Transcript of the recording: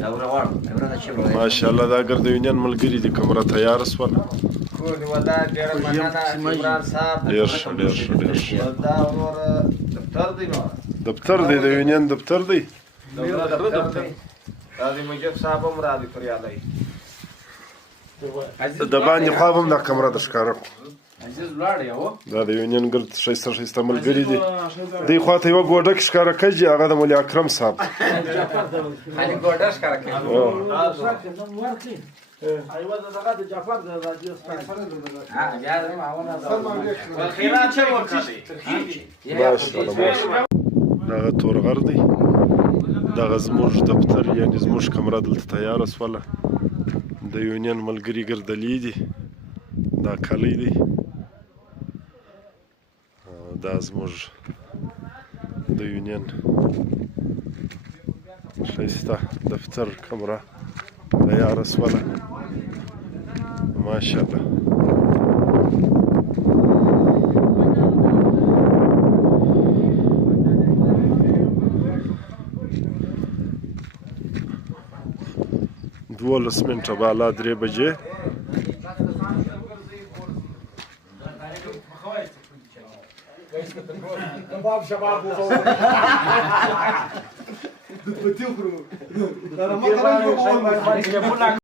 ماشاءالله دا ګرد یونین ملګري دي کمره تیار شول کور ولا ډېر مننه عمران صاحب ډېر ښه دا ور دفتر دی نو دفتر دی د یونین دفتر دی دا د مجید صاحب هم راځي فریادای د باندې خوا هم دا کمره د ښکاره عزیز لاړ یو دا د یونین ګرد ښایسته ملګري دي دی خوا ته یوه ګوډه کې ښکاره کړي هغه د مولي اکرم صاحب خالي ګوډه ښکاره کوي ایوه دغه د جعفر د راډیو سره بیا زم معاونه خیرات څه ورکړي دغه تورغر دی دغه زموږ دفتر یعنې زموږ کمره دلته تیاره شوله د یونین ملګري ګردلي دي دا کلی دی دا زموږ د یونین ښایسته دفتر کمره تیاره شوله ماشاءالله دولس منټه بالا 3 بجې کباب شباب وو د پتیو خرو دا ما